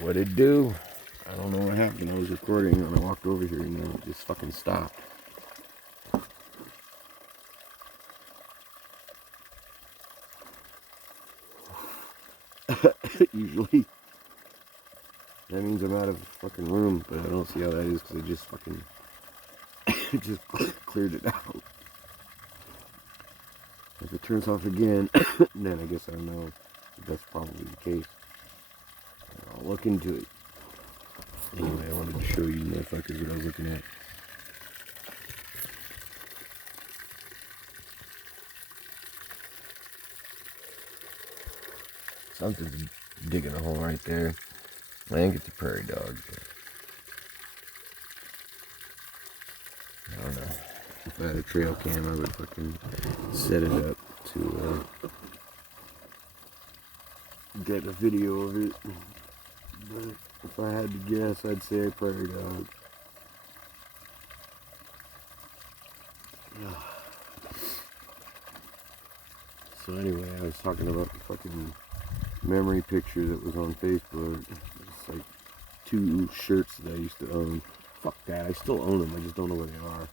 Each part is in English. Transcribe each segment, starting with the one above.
What'd it do? I don't know what happened. I was recording and I walked over here and then it just fucking stopped. Usually that means I'm out of fucking room, but I don't see how that is because it just fucking it just cleared it out. If it turns off again, then I guess I know that that's probably the case. I'll look into it. Anyway, I wanted to show you motherfuckers what I was looking at. Something's digging a hole right there. I think it's a prairie dog. I don't know. If I had a trail cam, I would fucking set it up to get a video of it. But if I had to guess, I'd say a prairie dog. So anyway, I was talking about the fucking memory picture that was on Facebook. It's like 2 shirts that I used to own. Fuck that, I still own them, I just don't know where they are.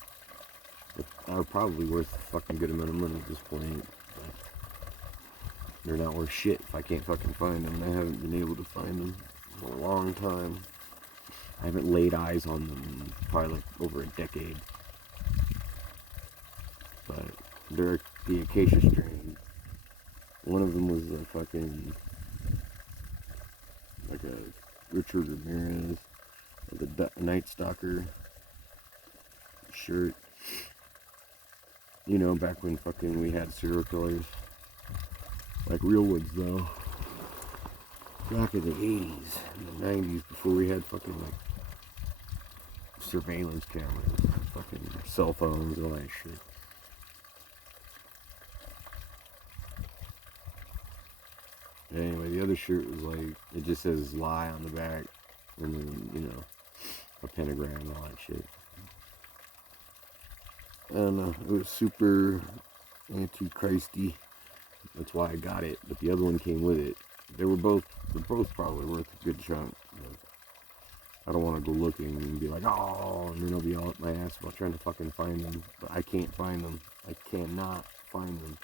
They're probably worth a fucking good amount of money at this point. But they're not worth shit if I can't fucking find them. I haven't been able to find them for a long time. I haven't laid eyes on them in probably like over a decade. But they're the acacia strain. One of them was a fucking, like a Richard Ramirez, like a Night Stalker shirt. You know, back when fucking we had serial killers. Like real ones though. Back in the 80s and the 90s, before we had fucking like surveillance cameras, fucking cell phones and all that shit. Anyway, the other shirt was like, it just says lie on the back, and then, you know, a pentagram and all that shit. I don't know, it was super anti-Christy. That's why I got it, but the other one came with it. They're both probably worth a good chunk. I don't want to go looking and be like, oh, and then I'll be all up my ass about trying to fucking find them. But I can't find them. I cannot find them.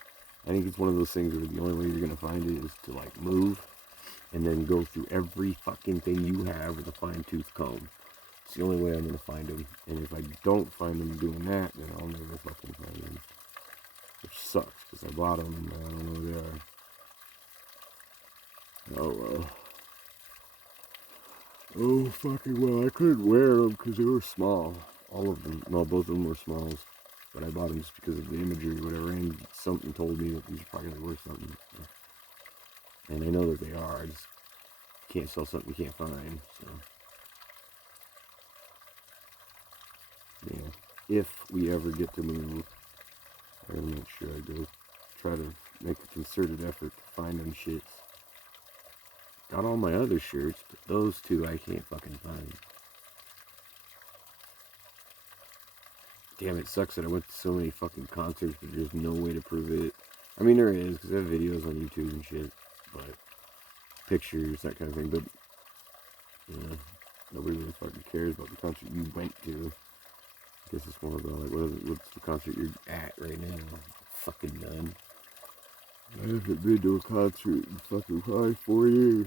I think it's one of those things where the only way you're going to find it is to like move and then go through every fucking thing you have with a fine-tooth comb. It's the only way I'm going to find them. And if I don't find them doing that, then I'll never fucking find them. Which sucks, because I bought them and I don't know where they are. Oh well. Oh fucking well, I couldn't wear them because they were small. All of them. No, both of them were smalls. But I bought them just because of the imagery or whatever, and something told me that these are probably worth something. And I know that they are, I just can't sell something you can't find, so. Yeah, if we ever get to move, I gotta make sure I go try to make a concerted effort to find them shits. Got all my other shirts, but those two I can't fucking find. Damn, it sucks that I went to so many fucking concerts, but there's no way to prove it. I mean, there is, because I have videos on YouTube and shit, but pictures, that kind of thing, but, you know, nobody really fucking cares about the concert you went to. I guess it's more about, like, what's the concert you're at right now? Fucking none. I haven't been to a concert in fucking probably 4 years.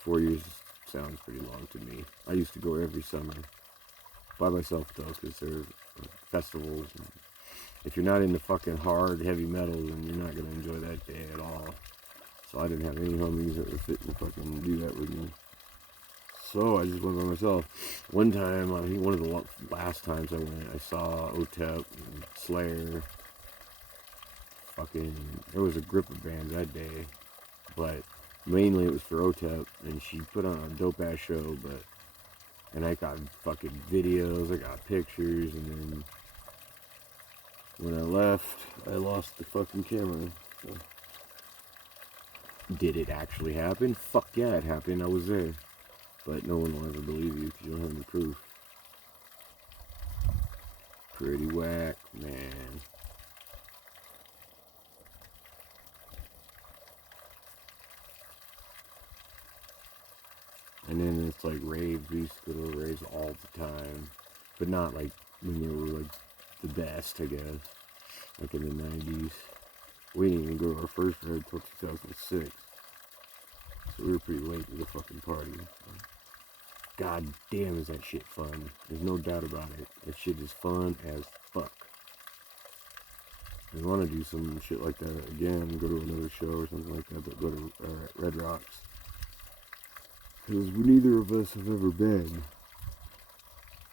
4 years sounds pretty long to me. I used to go every summer. By myself though, because they're festivals. And if you're not into fucking hard, heavy metal, then you're not gonna enjoy that day at all. So I didn't have any homies that were fit to fucking do that with me. So I just went by myself. One time, I think one of the last times I went, I saw OTEP and Slayer. Fucking, there was a grip of bands that day, but mainly it was for OTEP, and she put on a dope ass show, but. And I got fucking videos, I got pictures, and then when I left, I lost the fucking camera. So. Did it actually happen? Fuck yeah, it happened, I was there. But no one will ever believe you because you don't have any proof. Pretty whack, man. And then it's like raves. We used to go to raves all the time, but not like when they were like the best, I guess. Like in the 90s. We didn't even go to our first rave until 2006. So we were pretty late to the fucking party. God damn, is that shit fun. There's no doubt about it. That shit is fun as fuck. I want to do some shit like that again, go to another show or something like that, but go to Red Rocks. Because neither of us have ever been.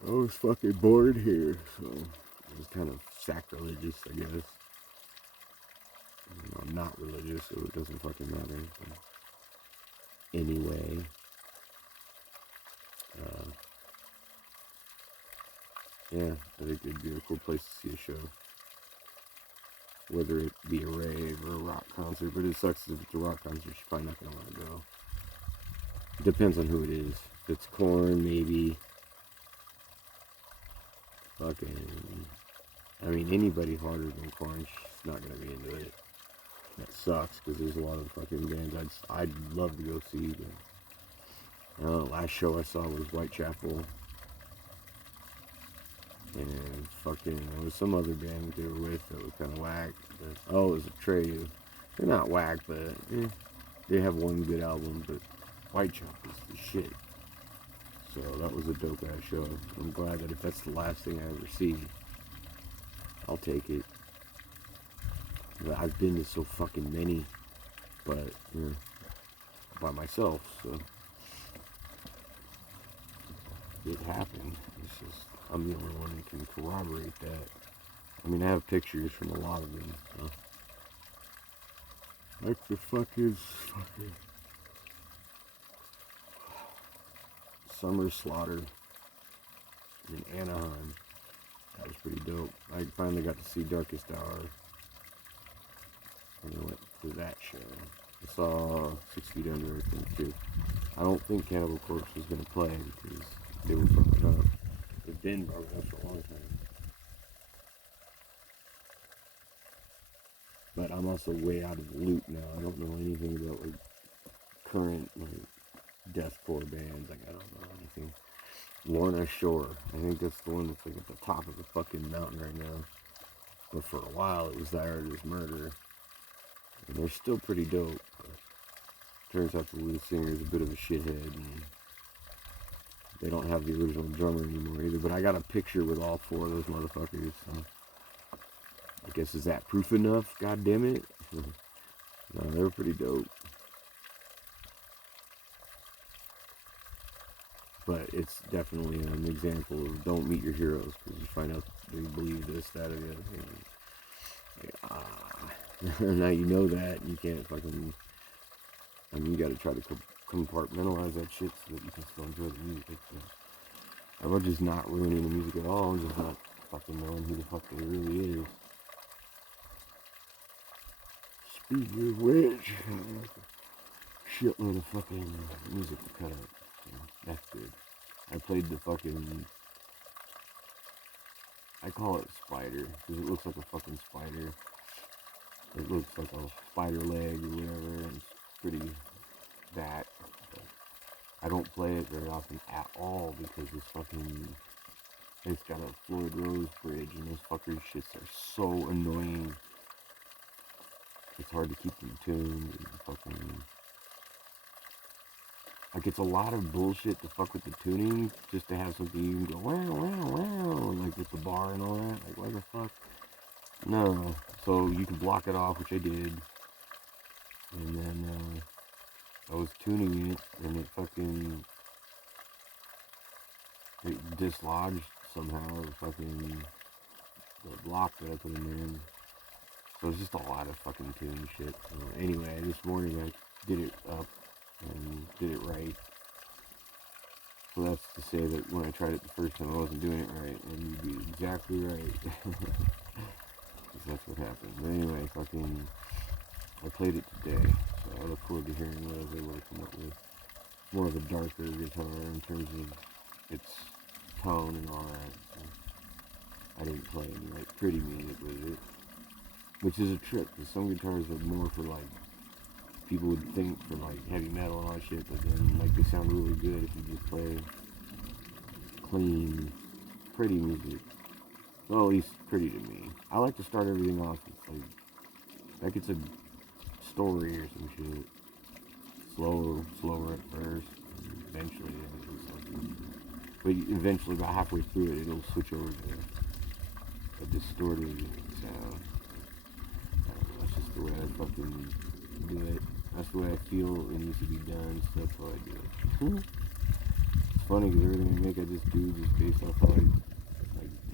I was fucking bored here, so it was kind of sacrilegious, I guess. You know, I'm not religious, so it doesn't fucking matter. But anyway, yeah, I think it'd be a cool place to see a show. Whether it be a rave or a rock concert, but it sucks if it's a rock concert, you're probably not going to want to go. It depends on who it is. If it's Korn, maybe. Fucking, I mean, anybody harder than Korn, she's not going to be into it. That sucks, because there's a lot of fucking bands I'd love to go see, but last show I saw was Whitechapel. And fucking, there was some other band they were with that was kind of whack. But, it was Atreyu. They're not whack, but they have one good album, but Whitechapel's the shit. So that was a dope ass show. I'm glad that if that's the last thing I ever see, I'll take it. But I've been to so fucking many, but by myself, so it happened. It's just I'm the only one who can corroborate that. I mean, I have pictures from a lot of them. So. Like the fucking Summer Slaughter in Anaheim. That was pretty dope. I finally got to see Darkest Hour when I went to that show. I saw 6 Feet Under, I think, too. I don't think Cannibal Corpse was going to play because they were broken up. They've been broken up for a long time. But I'm also way out of the loop now. I don't know anything about like current like deathcore bands. Like I don't know anything. Lorna Shore. I think that's the one that's like at the top of the fucking mountain right now. But for a while it was the Irish Murder. And they're still pretty dope. But turns out the lead singer is a bit of a shithead and they don't have the original drummer anymore either. But I got a picture with all 4 of those motherfuckers. So I guess is that proof enough? God damn it. No, they were pretty dope. But it's definitely an example of don't meet your heroes because you find out they believe this, that, or the other thing. Now you know that and you can't fucking. I mean, you got to try to compartmentalize that shit so that you can still enjoy the music. So. I'm just not ruining the music at all. I'm just not fucking knowing who the fuck they really is. Speaking of which, shitload of fucking music to cut up. So that's good. I played the fucking, I call it spider, because it looks like a fucking spider. It looks like a spider leg or whatever, and it's pretty that. But I don't play it very often at all, because this fucking, it's got a Floyd Rose bridge, and those fuckers shits are so annoying. It's hard to keep them tuned, and fucking, like, it's a lot of bullshit to fuck with the tuning, just to have something you can go, wow, wow, wow, like, with the bar and all that, like, why the fuck? No, so you can block it off, which I did, and then, I was tuning it, and it fucking, it dislodged somehow, the block that I put in there. So it's just a lot of fucking tune shit. So anyway, this morning I did it up and did it right. So that's to say that when I tried it the first time I wasn't doing it right, and you'd be exactly right. Because that's what happened. But anyway, I played it today, so I look forward to hearing what I was able to come up with. More of a darker guitar in terms of its tone and all that. So I didn't play any like pretty music with it. Which is a trip, because some guitars are more for like people would think for like heavy metal and all that shit, but then like they sound really good if you just play clean, pretty music. Well, at least pretty to me. I like to start everything off with like it's a story or some shit. Slower at first, and eventually it'll something. But eventually, about halfway through it, it'll switch over to a distorted sound. I don't know, that's just the way I fucking do it. That's the way I feel it needs to be done, so that's how I do it. It's funny because everything I make, I just do just based off like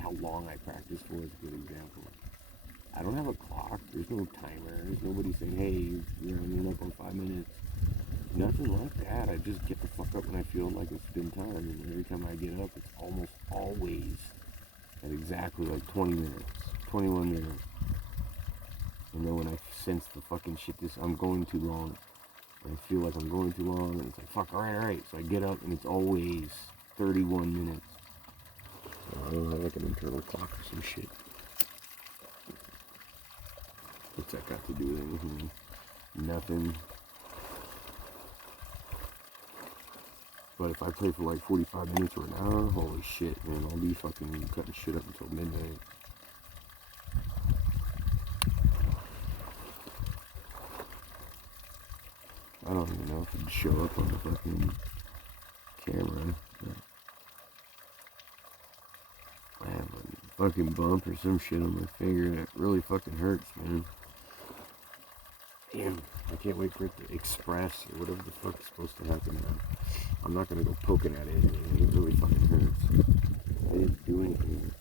how long I practice for is a good example. I don't have a clock. There's no timer. There's nobody saying, hey, you're running up on 5 minutes. Nothing like that. I just get the fuck up when I feel like it's been time. And every time I get up, it's almost always at exactly like 20 minutes, 21 minutes. And then when I sense the fucking shit, I'm going too long. And I feel like I'm going too long. And it's like, fuck, alright. So I get up and it's always 31 minutes. So I don't have like an internal clock or some shit. What's that got to do with anything? Nothing. But if I play for like 45 minutes or an hour, holy shit, man, I'll be fucking cutting shit up until midnight. I don't even know if it'd show up on the fucking camera. I have a fucking bump or some shit on my finger and it really fucking hurts, man. Damn, I can't wait for it to express or whatever the fuck is supposed to happen now. I'm not gonna go poking at it. It really fucking hurts. I didn't do anything.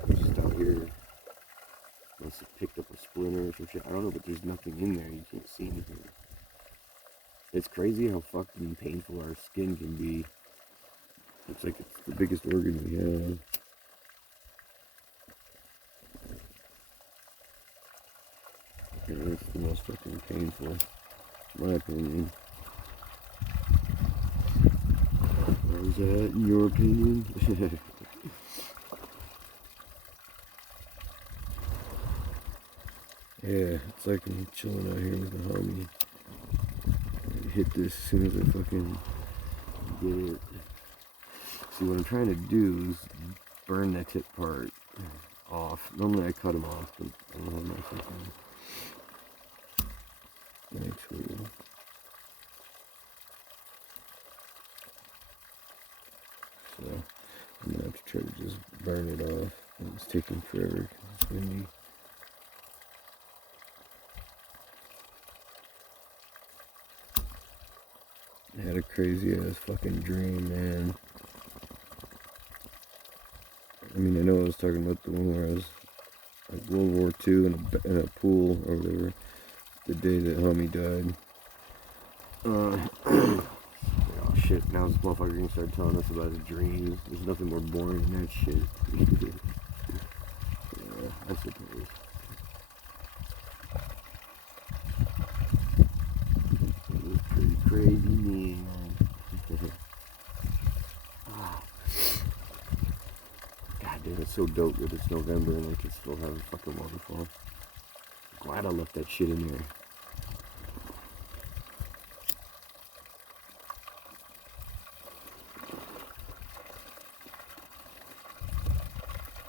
I'm just out here. Must have picked up a splinter or some shit. I don't know, but there's nothing in there. You can't see anything. It's crazy how fucking painful our skin can be. Looks like it's the biggest organ we have. Yeah, it's the most fucking painful, in my opinion. How's that in your opinion? Yeah, it's like I'm chilling out here with the homie. I hit this as soon as I fucking get it. See, what I'm trying to do is burn that tip part off. Normally I cut them off, but I don't have my fucking... Actually, so I'm gonna have to try to just burn it off. It's taking forever. It's gonna be... I had a crazy ass fucking dream, man. I mean, I know I was talking about the one where I was like World War II in a pool or whatever. The day that homie died. Oh shit, now this motherfucker gonna start telling us about his dreams. There's nothing more boring than that shit. Yeah, I suppose. It was pretty crazy, man. God damn, it's so dope that it's November and I can still have a fucking waterfall. Glad I left that shit in there.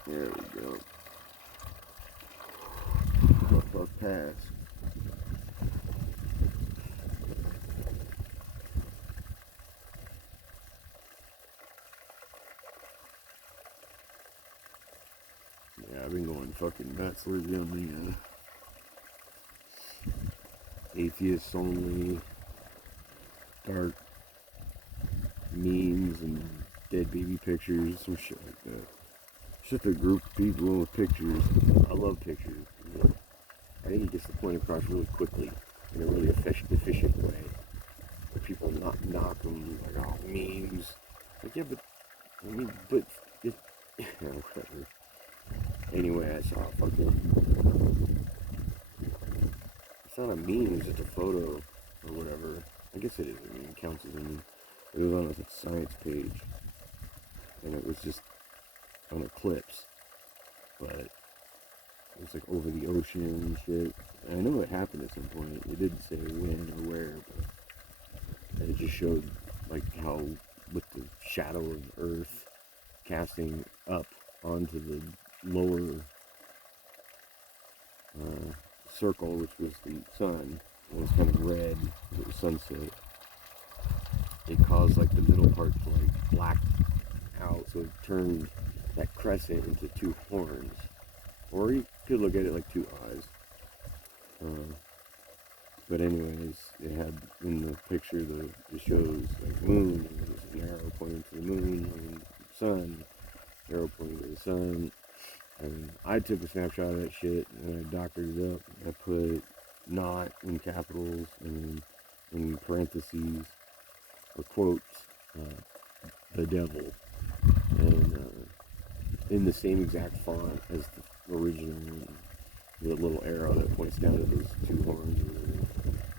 There we go. Buck Pass. Yeah, I've been going fucking nuts lately on the atheists only, dark memes and dead baby pictures, some shit like that. It's just a group of people with pictures. I love pictures. You know? I think it gets the point across really quickly in a really efficient way. Where people not knock them like, oh, memes. Like, yeah, but I mean, but it, yeah, whatever. Anyway, I saw a fucking... It's not a meme, it's just a photo or whatever. I guess it is. I mean, it counts as a meme. It was on a science page. And it was just an eclipse. But It's like over the ocean and shit. And I know it happened at some point. It didn't say when or where, but it just showed like how with the shadow of Earth casting up onto the lower circle, which was the sun. It was kind of red because it was sunset. It caused like the middle part to like black out, so it turned that crescent into two horns. Or you could look at it like two eyes. But anyways, it had in the picture it shows like moon, and there's an arrow pointing to the moon, and sun, arrow pointing to the sun. And I took a snapshot of that shit and I doctored it up. I put not in capitals and in parentheses or quotes the devil, and in the same exact font as the original one, the little arrow that points down to those two horns.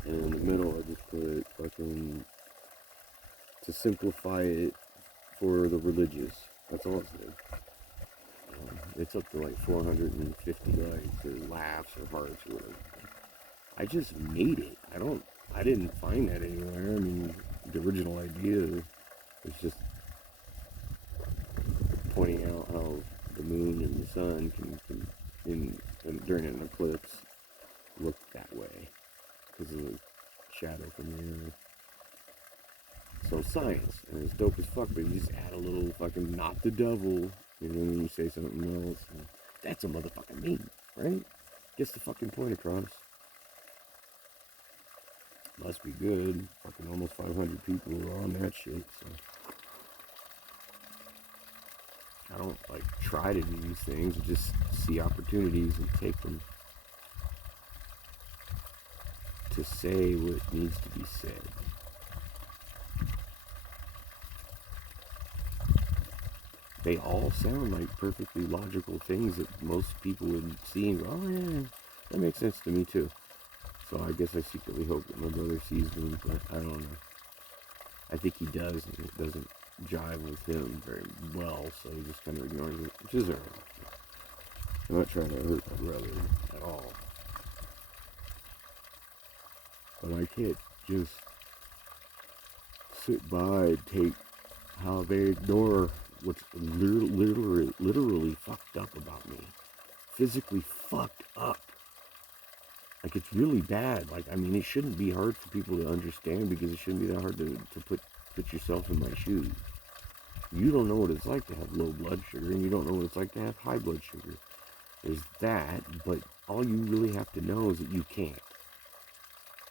And in the middle, I just put fucking to simplify it for the religious. That's all it said. It's up to like 450 likes or laughs or hearts or whatever. I just made it. I didn't find that anywhere. I mean, the original idea was just pointing out how the moon and the sun can during an eclipse, look that way because of the shadow from the earth. So science, and it's dope as fuck, but you just add a little fucking not the devil, you know, when you say something else. And that's a motherfucking meme, right? Gets the fucking point across. Must be good. Fucking almost 500 people are on that shit, so. I don't like try to do these things, just see opportunities and take them to say what needs to be said. They all sound like perfectly logical things that most people would see and go, oh yeah, that makes sense to me too. So I guess I secretly hope that my brother sees them, but I don't know. I think he does, and it doesn't jive with him very well, so he just kind of ignores it, which is alright. I'm not trying to hurt my brother at all. But I can't just sit by and take how they ignore what's literally fucked up about me. Physically fucked up. Like, it's really bad. Like, I mean, it shouldn't be hard for people to understand because it shouldn't be that hard to put yourself in my shoes. You don't know what it's like to have low blood sugar, and you don't know what it's like to have high blood sugar. There's that, but all you really have to know is that you can't.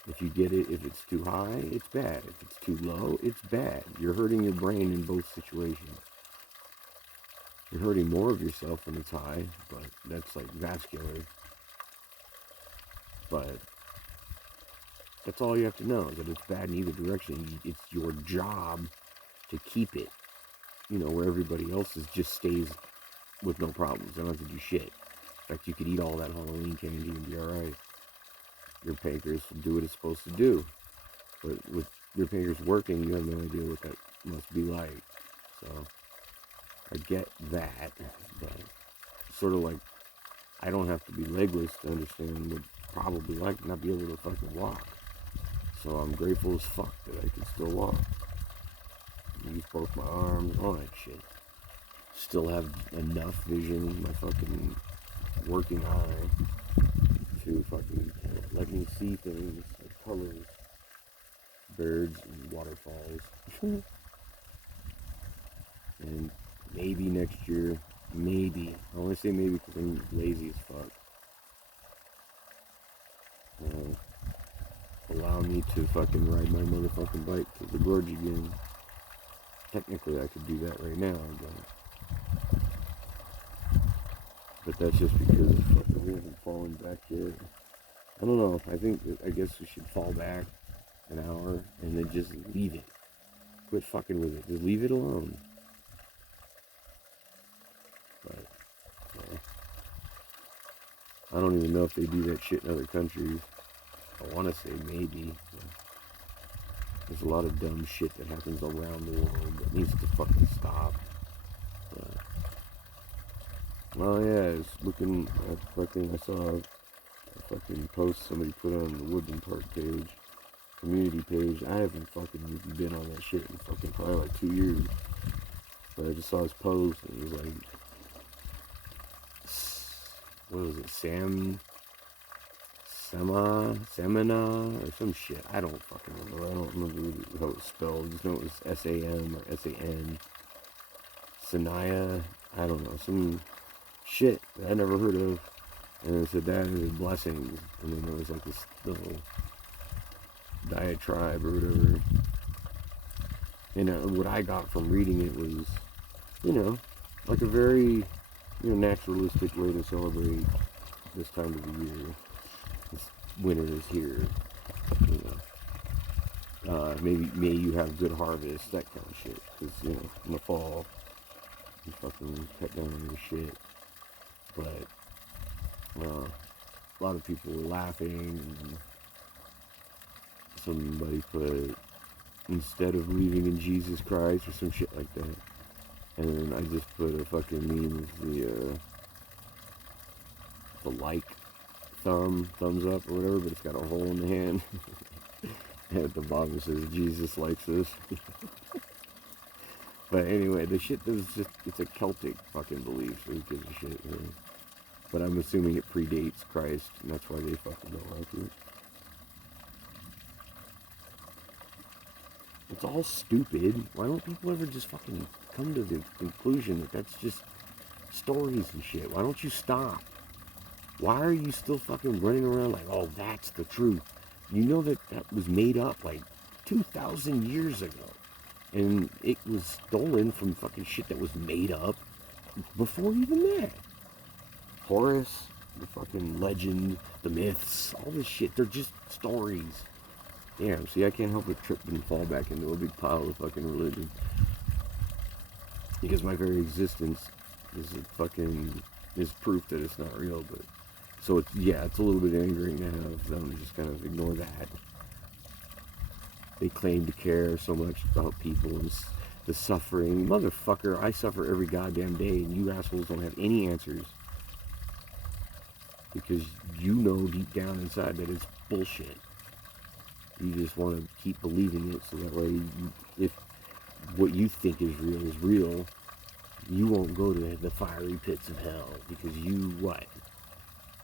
If you get it, if it's too high, it's bad. If it's too low, it's bad. You're hurting your brain in both situations. You're hurting more of yourself when it's high, but that's like vascular. But that's all you have to know, is that it's bad in either direction. It's your job to keep it, you know, where everybody else just stays with no problems. They don't have to do shit. In fact, you could eat all that Halloween candy and be alright. Your pancreas will do what it's supposed to do. But with your pancreas working, you have no idea what that must be like. So, I get that, but sort of like, I don't have to be legless to understand what it's probably like to not be able to fucking walk. So I'm grateful as fuck that I can still walk. Use both my arms, all that shit. Still have enough vision, my fucking working eye, to fucking let me see things, like colors, birds, and waterfalls. And maybe next year, maybe, I only say maybe because I'm lazy as fuck, allow me to fucking ride my motherfucking bike to the gorge again. Technically I could do that right now, but that's just because fucking we haven't fallen back yet. I don't know, I guess we should fall back an hour and then just leave it. Quit fucking with it, just leave it alone. But I don't even know if they do that shit in other countries. I want to say maybe. There's a lot of dumb shit that happens around the world that needs to fucking stop. But Oh yeah, I was looking at fucking, I saw a fucking post somebody put on the Woodland Park page, community page. I haven't fucking been on that shit in fucking probably like 2 years. But I just saw his post and it was like, what was it, Samana, or some shit. I don't fucking remember. I don't remember how it's spelled. I just know it was S-A-M or S-A-N. Sanaya, I don't know, some shit that I never heard of. And it said that is blessings. And then there was like this little diatribe or whatever. And what I got from reading it was, you know, like a very, naturalistic way to celebrate this time of the year. This winter is here, you know. Maybe may you have good harvest, that kind of shit. Because, in the fall, you fucking cut down on your shit. But a lot of people were laughing, and somebody put, instead of believing in Jesus Christ or some shit like that. And I just put a fucking meme of the like thumbs up or whatever, but it's got a hole in the hand. And at the bottom it says Jesus likes this. But anyway, the shit is just, it's a Celtic fucking belief, so who gives a shit, really? But I'm assuming it predates Christ, and that's why they fucking don't like it. It's all stupid. Why don't people ever just fucking come to the conclusion that that's just stories and shit? Why don't you stop? Why are you still fucking running around like, oh, that's the truth? You know that was made up like 2,000 years ago. And it was stolen from fucking shit that was made up before even that. Horus, the fucking legend, the myths, all this shit, they're just stories. Damn, see, I can't help but trip and fall back into a big pile of fucking religion. Because my very existence is proof that it's not real, but so it's a little bit angering to have them just kind of ignore that. They claim to care so much about people and the suffering. Motherfucker, I suffer every goddamn day, and you assholes don't have any answers. Because you know deep down inside that it's bullshit. You just want to keep believing it so that way, if what you think is real, you won't go to the fiery pits of hell. Because you, what?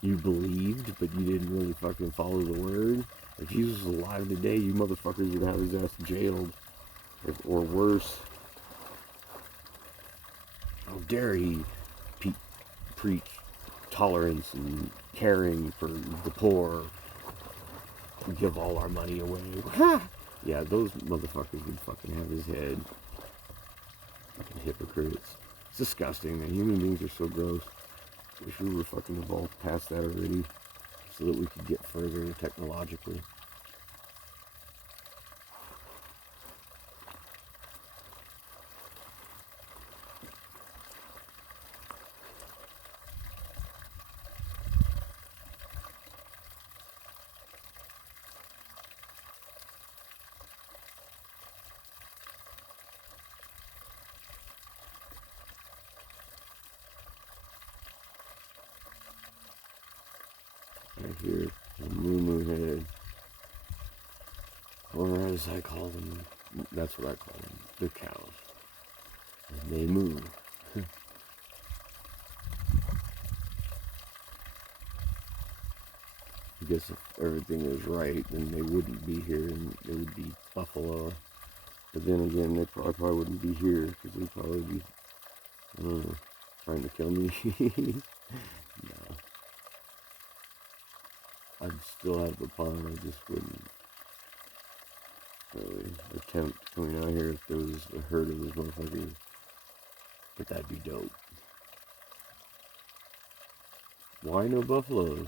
You believed, but you didn't really fucking follow the word. If Jesus was alive today, you motherfuckers would have his ass jailed. Or worse. How dare he preach tolerance and caring for the poor. Give all our money away. Yeah, those motherfuckers would fucking have his head. Fucking hypocrites. It's disgusting, man. Human beings are so gross. Wish we were fucking evolved past that already, so that we could get further technologically. Right here, the moo head, or as I call them, that's what I call them, they're cows, and they moo. I guess if everything was right, then they wouldn't be here, and they would be buffalo. But then again, they probably wouldn't be here, because they'd probably be, I don't know, trying to kill me. No. I'd still have the pond, I just wouldn't really attempt coming out here if there was a herd of those motherfuckers. But that'd be dope. Why no buffaloes?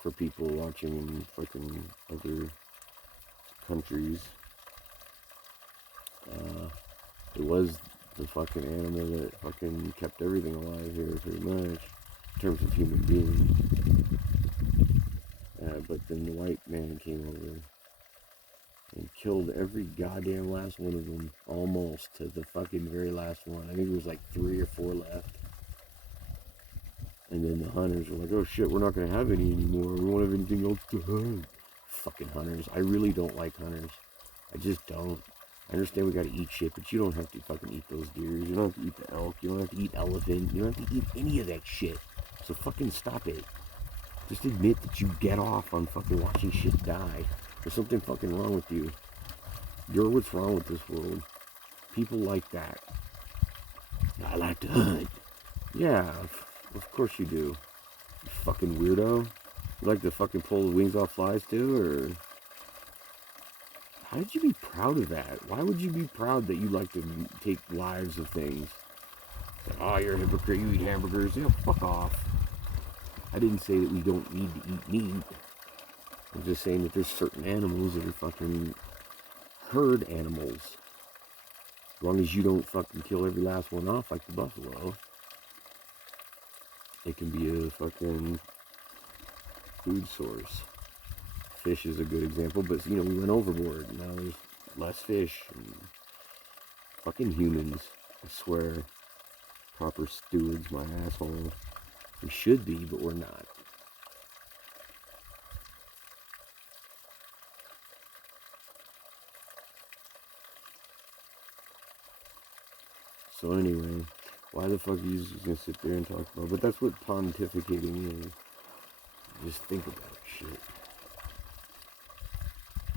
For people watching in fucking other countries. It was the fucking animal that fucking kept everything alive here, pretty much, in terms of human beings. But then the white man came over and killed every goddamn last one of them, almost to the fucking very last one. I think there was like 3 or 4 left. And then the hunters are like, oh shit, we're not going to have any anymore. We won't have anything else to hunt. Fucking hunters. I really don't like hunters. I just don't. I understand we got to eat shit, but you don't have to fucking eat those deers. You don't have to eat the elk. You don't have to eat elephant. You don't have to eat any of that shit. So fucking stop it. Just admit that you get off on fucking watching shit die. There's something fucking wrong with you. You're what's wrong with this world. People like that. I like to hunt. Yeah, of course you do. You fucking weirdo. You like to fucking pull the wings off flies too, or... How did you be proud of that? Why would you be proud that you like to take lives of things? Like, oh, you're a hypocrite, you eat hamburgers. Yeah, fuck off. I didn't say that we don't need to eat meat. I'm just saying that there's certain animals that are fucking herd animals. As long as you don't fucking kill every last one off like the buffalo, it can be a fucking food source. Fish is a good example, but you know, we went overboard. Now there's less fish. And fucking humans, I swear. Proper stewards, my asshole. We should be, but we're not. So anyway, why the fuck are you just gonna sit there and talk about? But that's what pontificating is. Just think about shit.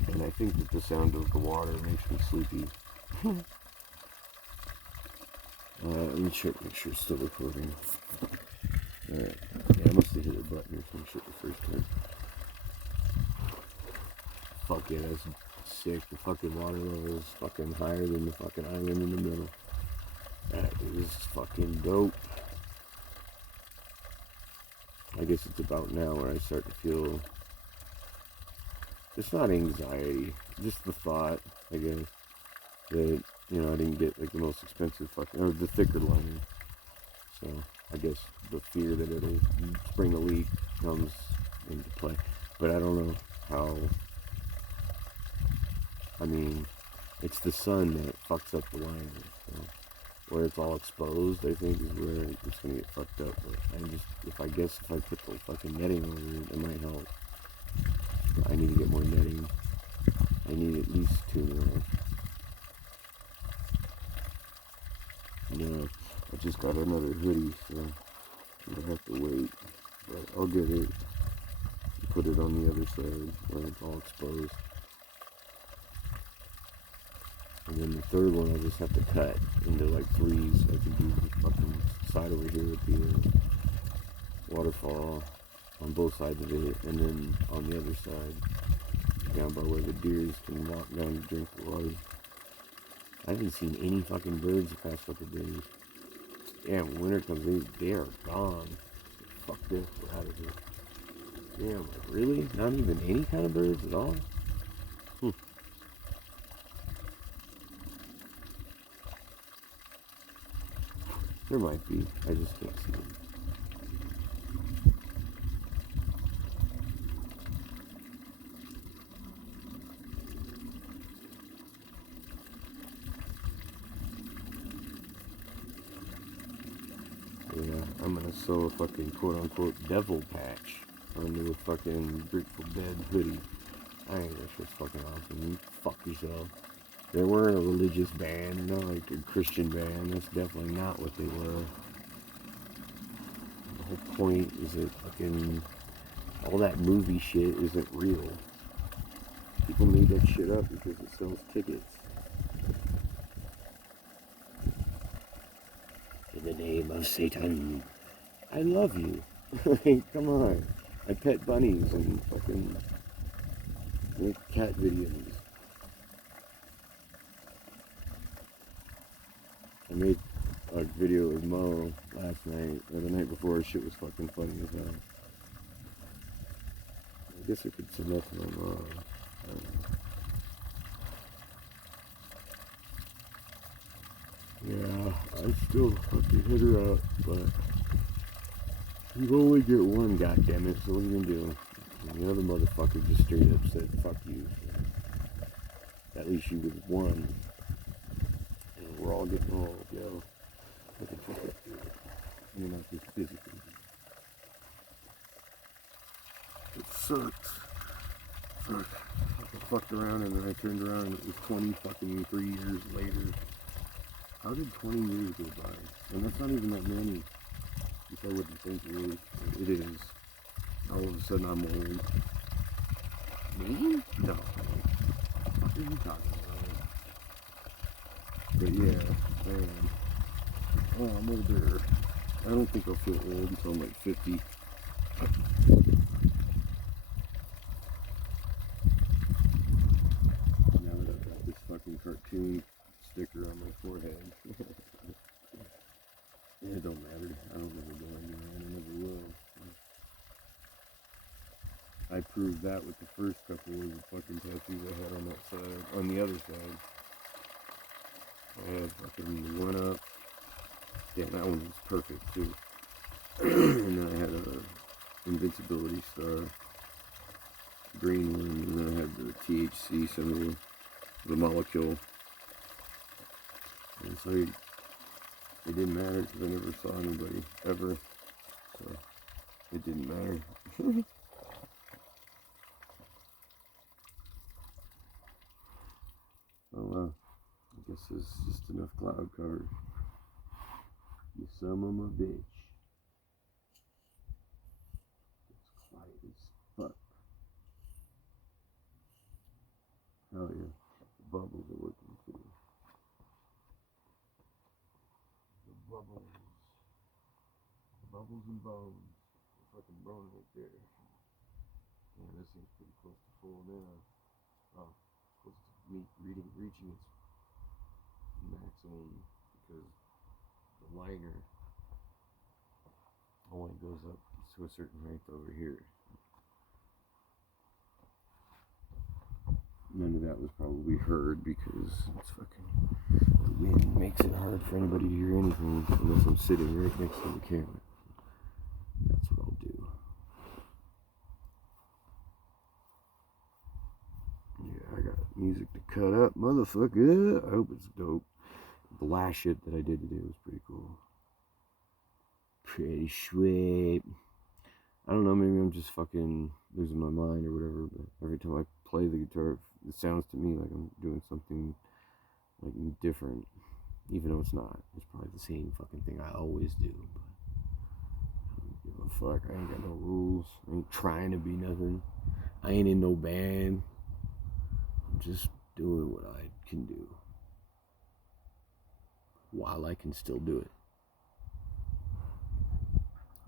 And I think that the sound of the water makes me sleepy. Let me check, make sure it's still recording. Alright. Yeah, I must have hit a button or some shit the first time. Fuck yeah, that's sick. The fucking water level is fucking higher than the fucking island in the middle. That is fucking dope. I guess it's about now where I start to feel... It's not anxiety, just the thought, I guess, that, you know, I didn't get, like, the most expensive fucking... Or the thicker liner. So, I guess the fear that it'll spring a leak comes into play. But I don't know how... I mean, it's the sun that fucks up the liner, so... Where it's all exposed, I think, is where it's gonna get fucked up. But if I put the fucking netting over it, it might help. I need to get more netting. I need at least 2 more. Yeah, I just got another hoodie, so I have to wait. But I'll get it, put it on the other side where it's all exposed. And then the third one I'll just have to cut into like 3s. I can do the fucking side over here with the waterfall on both sides of it, and then on the other side, down by where the deers can walk down to drink the water. I haven't seen any fucking birds the past couple days. Yeah, when winter comes, they are gone. Fuck this, we're out of here. Damn, like really? Not even any kind of birds at all? There might be, I just can't see them. Yeah, I'm gonna sew a fucking quote-unquote devil patch onto a fucking Grateful Dead hoodie. I think that shit's fucking awesome. You fuck yourself. They weren't a religious band, not like a Christian band. That's definitely not what they were. The whole point is that fucking all that movie shit isn't real. People made that shit up because it sells tickets. In the name of Satan, I love you. Come on. I pet bunnies and fucking make cat videos. I made a video with Mo last night, or the night before. Shit was fucking funny as hell. I guess I could send that to my mom. Yeah, I still fucking hit her up, but you only get one, goddammit, so what are you gonna do? And the other motherfucker just straight up said, fuck you. So at least you with one. And we're all getting old, yo. What the fuck? You're not just physically. sucks. Fuck. I fucked around and then I turned around and it was 23 years later. How did 20 years go by? And that's not even that many. Which I wouldn't think really. It is. All of a sudden I'm old. Me? No. What are you talking about? But yeah, man. Oh, I'm older. I don't think I'll feel old until I'm like 50. Now that I've got this fucking cartoon sticker on my forehead. It don't matter. I don't ever go anywhere and I never will. I proved that with the first couple of the fucking tattoos I had on that side, on the other side. I had fucking one up. Damn, that one was perfect too. And then I had a invincibility star, green one, and then I had the THC symbol, the molecule. And so it didn't matter because I never saw anybody ever, so it didn't matter. Oh well, I guess it's just enough cloud cover. You son of a bitch. It's quiet as fuck. Hell yeah, the bubbles are working too. The bubbles. Bubbles and bones. The fucking bone right there. Yeah, this thing's pretty close to full now. Oh, close to reaching its maximum because the liner only goes up to a certain height over here. None of that was probably heard because it's fucking, the wind makes it hard for anybody to hear anything unless I'm sitting right next to the camera. That's what I'll do. Yeah, I got music to cut up, motherfucker. I hope it's dope. The last shit that I did today was pretty cool. Pretty sweet. I don't know, maybe I'm just fucking losing my mind or whatever, but every time I play the guitar, it sounds to me like I'm doing something like different, even though it's not. It's probably the same fucking thing I always do, but I don't give a fuck. I ain't got no rules. I ain't trying to be nothing. I ain't in no band. I'm just doing what I can do while I can still do it.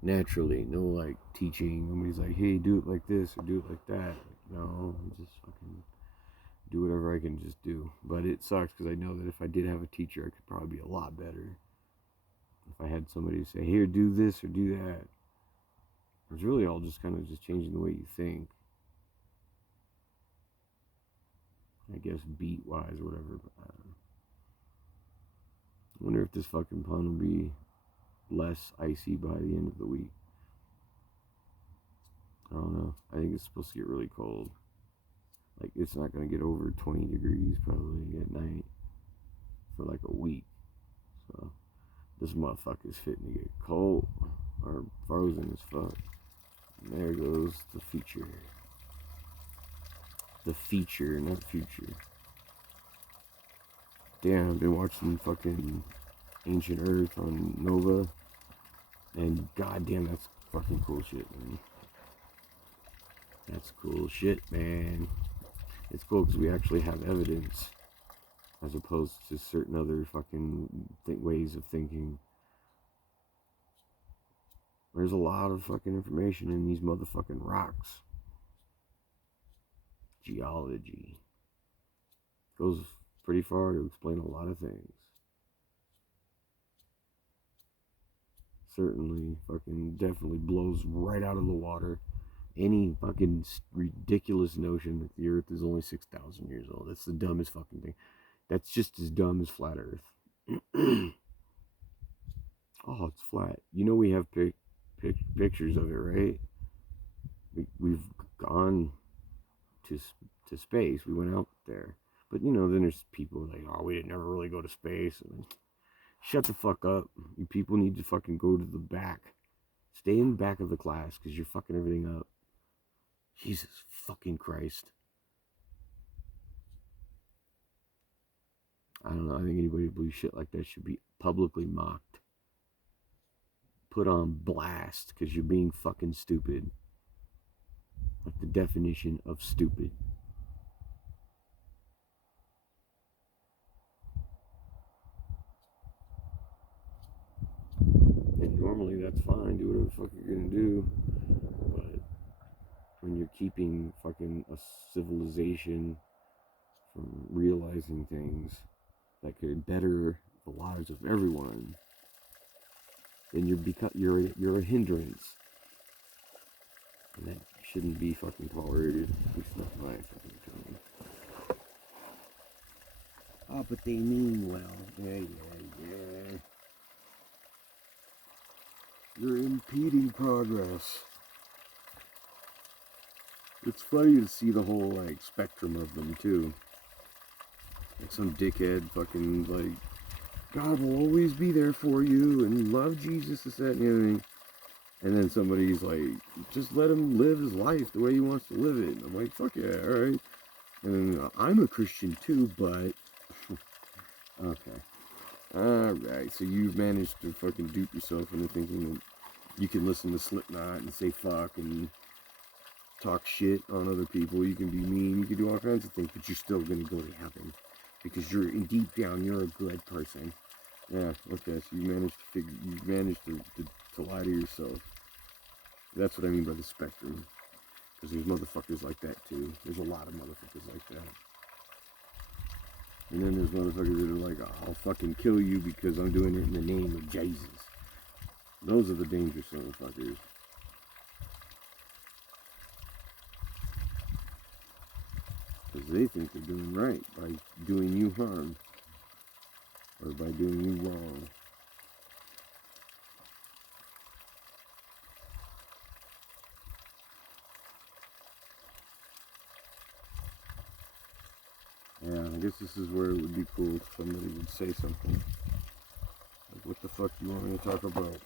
Naturally, no like teaching. Nobody's like, hey, do it like this or do it like that. Like, no, I'm just fucking do whatever I can just do. But it sucks because I know that if I did have a teacher, I could probably be a lot better. If I had somebody say, here, do this or do that. It's really all just kind of just changing the way you think. I guess beat wise or whatever. But I wonder if this fucking pun will be less icy by the end of the week. I don't know. I think it's supposed to get really cold. Like, it's not going to get over 20 degrees probably at night for like a week. So, this motherfucker's fitting to get cold or frozen as fuck. And there goes the feature. The feature, not future. Damn, I've been watching fucking Ancient Earth on Nova. And goddamn, that's fucking cool shit, man. That's cool shit, man. It's cool because we actually have evidence as opposed to certain other fucking ways of thinking. There's a lot of fucking information in these motherfucking rocks. Geology goes pretty far to explain a lot of things. Certainly fucking definitely blows right out of the water any fucking ridiculous notion that the earth is only 6,000 years old. That's the dumbest fucking thing. That's just as dumb as flat earth. Oh, it's flat. You know we have pictures of it, right? We've gone to space. We went out there. But, you know, then there's people like, oh, we didn't ever really go to space. And shut the fuck up. You people need to fucking go to the back. Stay in the back of the class because you're fucking everything up. Jesus fucking Christ. I don't know. I think anybody who believes shit like that should be publicly mocked. Put on blast because you're being fucking stupid. Like the definition of stupid. And normally that's fine. Do whatever the fuck you're gonna do. But when you're keeping fucking a civilization from realizing things that could better the lives of everyone, then you're a hindrance, and that shouldn't be fucking tolerated. At least not my fucking opinion. Oh, but they mean well. Yeah. You're impeding progress. It's funny to see the whole like spectrum of them too. Like some dickhead fucking like, God will always be there for you and love Jesus, this, that, and the other thing. And then somebody's like, just let him live his life the way he wants to live it. And I'm like, fuck yeah, alright. And then, I'm a Christian too, but okay. Alright, so you've managed to fucking dupe yourself into thinking that you can listen to Slipknot and say fuck and talk shit on other people. You can be mean, you can do all kinds of things, but you're still gonna go to heaven. Because you're, deep down, you're a good person. Yeah, okay, so you managed to lie to yourself. That's what I mean by the spectrum. Because there's motherfuckers like that too. There's a lot of motherfuckers like that. And then there's motherfuckers that are like, oh, I'll fucking kill you because I'm doing it in the name of Jesus. Those are the dangerous motherfuckers. Because they think they're doing right by doing you harm. Or by doing you wrong. Yeah, I guess this is where it would be cool if somebody would say something. Like, what the fuck do you want me to talk about?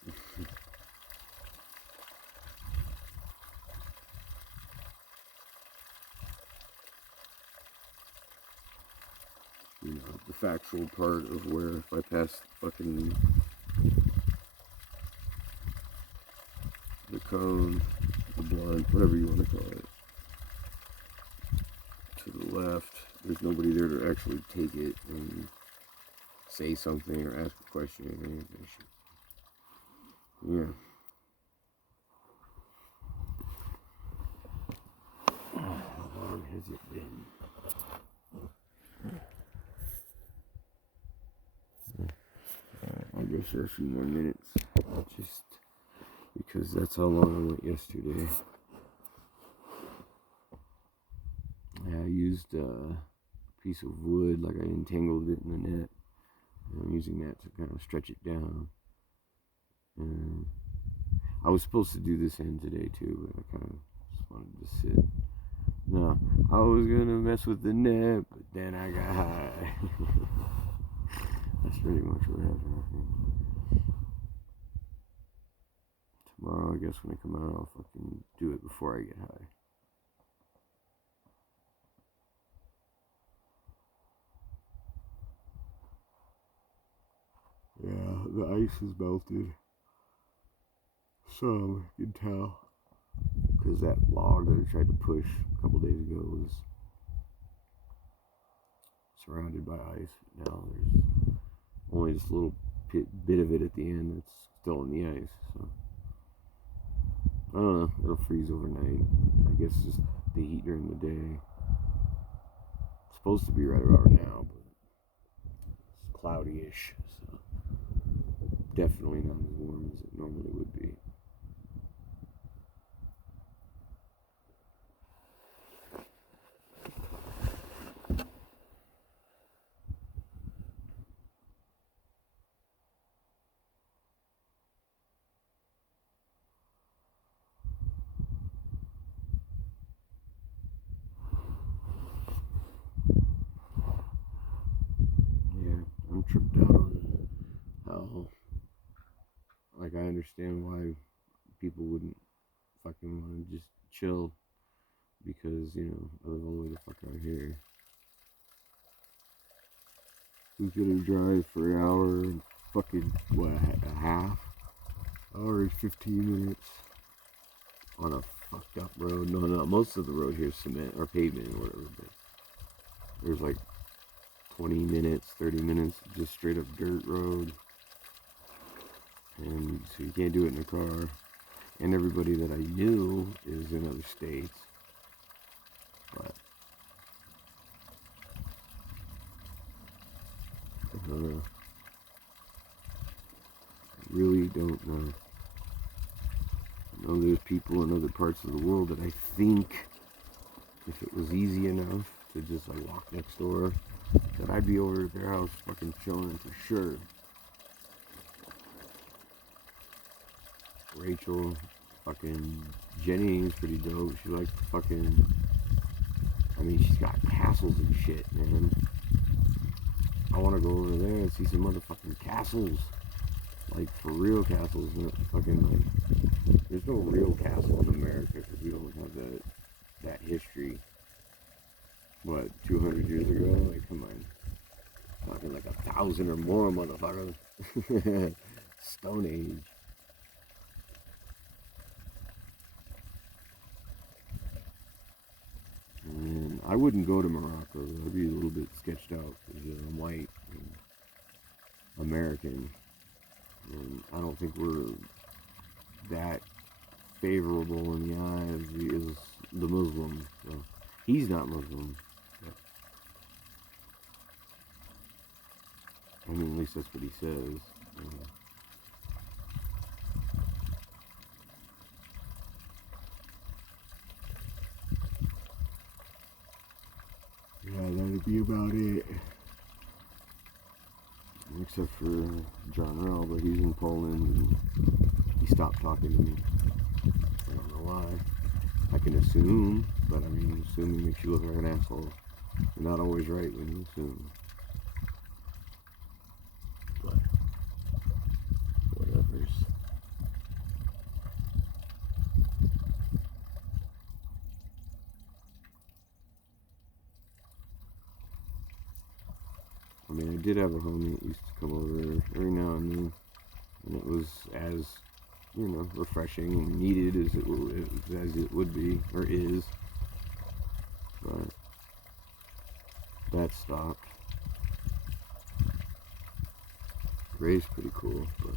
You know, the factual part of where if I pass fucking the cone, the blunt, whatever you want to call it, to the left, there's nobody there to actually take it and say something or ask a question or anything. Yeah. How long has it been? I'll go for a few more minutes, just because that's how long I went yesterday. I used a piece of wood, like I entangled it in the net, and I'm using that to kind of stretch it down. And I was supposed to do this end today too, but I kind of just wanted to sit. No, I was gonna mess with the net, but then I got high. That's pretty much what happened, I think. Tomorrow, I guess when I come out, I'll fucking do it before I get high. Yeah, the ice is melted. So, you can tell. Because that log that I tried to push a couple days ago was surrounded by ice. Now there's only this little bit of it at the end that's still in the ice. So, I don't know. It'll freeze overnight. I guess just the heat during the day. It's supposed to be right about now, but it's cloudy-ish. So, definitely not as warm as it normally would be. I'm tripped out on how, I understand why people wouldn't fucking want to just chill because, you know, I live all the way the fuck out here. Who's gonna drive for an hour and fucking, what, a half? Hour and 15 minutes on a fucked up road? No, most of the road here is cement or pavement or whatever, but there's like 20 minutes, 30 minutes, just straight up dirt road. And so you can't do it in a car. And everybody that I knew is in other states. But I really don't know. I know there's people in other parts of the world that I think if it was easy enough to just like walk next door, that I'd be over at their house fucking chilling for sure. Rachel, fucking Jenny is pretty dope. She likes fucking, I mean, she's got castles and shit, man. I want to go over there and see some motherfucking castles. Like, for real castles, not fucking, like, there's no real castle in America because we don't have that history. What, 200 years ago? Like, come on. Talking like 1,000 or more, motherfucker. Stone Age. And I wouldn't go to Morocco. I'd be a little bit sketched out because I'm white and American. And I don't think we're that favorable in the eyes as the Muslim. So he's not Muslim. But, I mean, at least that's what he says. Yeah, that'd be about it. Except for John Rell, but he's in Poland and he stopped talking to me. I don't know why. I can assume, but I mean, assuming makes you look like an asshole. You're not always right when you assume. But, whatever's. I mean, I did have a homie that used to come over every now and then, and it was as, you know, refreshing and needed as it would be, or is. But that stopped. Ray's pretty cool, but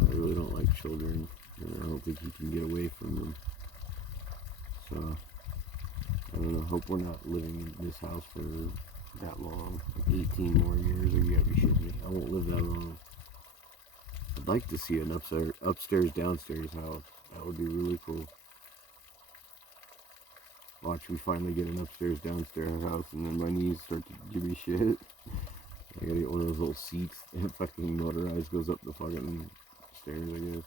I really don't like children, and I don't think he can get away from them. So, I don't know, hope we're not living in this house for that long, like 18 more years, or you gotta be shitting me. I won't live that long. I'd like to see an upstairs downstairs house. That would be really cool. Watch, we finally get an upstairs downstairs house, and then my knees start to give me shit. I gotta get one of those little seats that fucking motorized goes up the fucking stairs, I guess.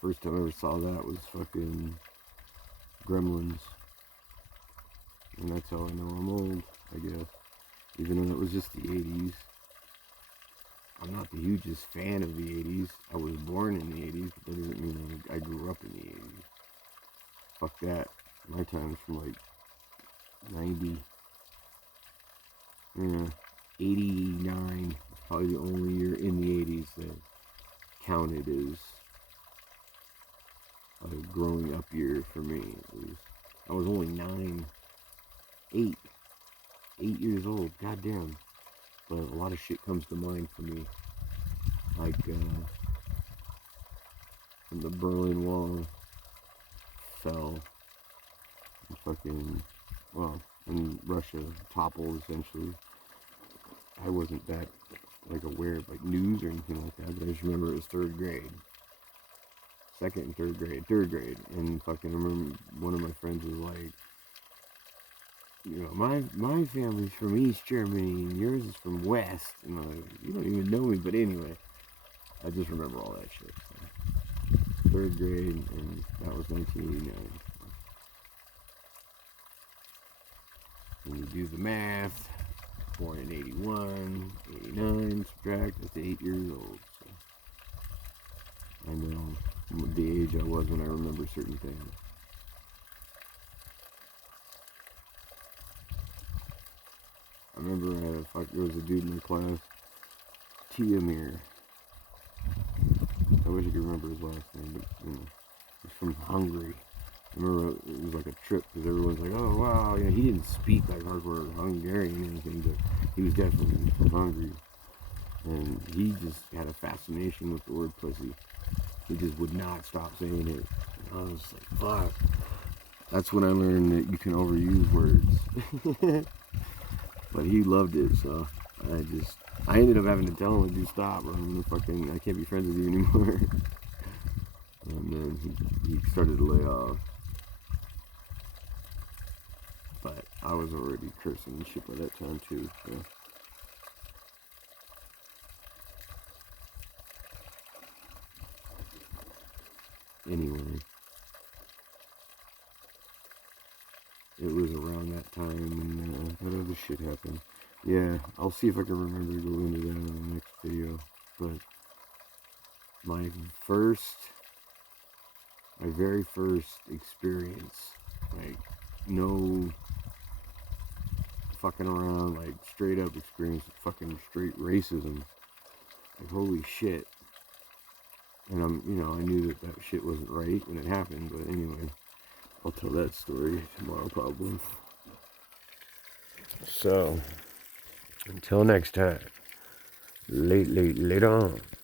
First time I ever saw that was fucking Gremlins. And that's how I know I'm old, I guess. Even though it was just the 80s. I'm not the hugest fan of the 80s. I was born in the 80s, but that doesn't mean I grew up in the 80s. Fuck that. My time's from like 90. Yeah, 89 is probably the only year in the 80s that counted as a growing up year for me, at least. I was only 8 years old, goddamn. But a lot of shit comes to mind for me. Like, when the Berlin Wall fell, and fucking, well, and Russia toppled, essentially. I wasn't that, like, aware of, like, news or anything like that, but I just remember it was 3rd grade. 2nd and 3rd grade, and fucking I remember one of my friends was like, you know, my family's from East Germany, and yours is from West, and I'm like, you don't even know me, but anyway, I just remember all that shit, so. 3rd grade, and that was 1989. When you do the math, born in 81, 89, subtract, that's 8 years old, so. I know. the age I was when I remember certain things. I remember there was a dude in my class, Tiamir. I wish I could remember his last name, but he's from Hungary. I remember it was like a trip because everyone's like, oh wow, he didn't speak like hardcore Hungarian or anything, but he was definitely from Hungary. And he just had a fascination with the word pussy. He just would not stop saying it. And I was like, fuck. That's when I learned that you can overuse words. But he loved it, so I ended up having to tell him to stop, or I can't be friends with you anymore. And then he started to lay off. But I was already cursing and shit by that time too, so. Anyway, it was around that time and that other shit happened. Yeah, I'll see if I can remember to go into that in the next video. But my very first experience, like no fucking around, like straight up experience of fucking straight racism. Like holy shit. And I knew that shit wasn't right when it happened, but anyway, I'll tell that story tomorrow probably. So, until next time, later on.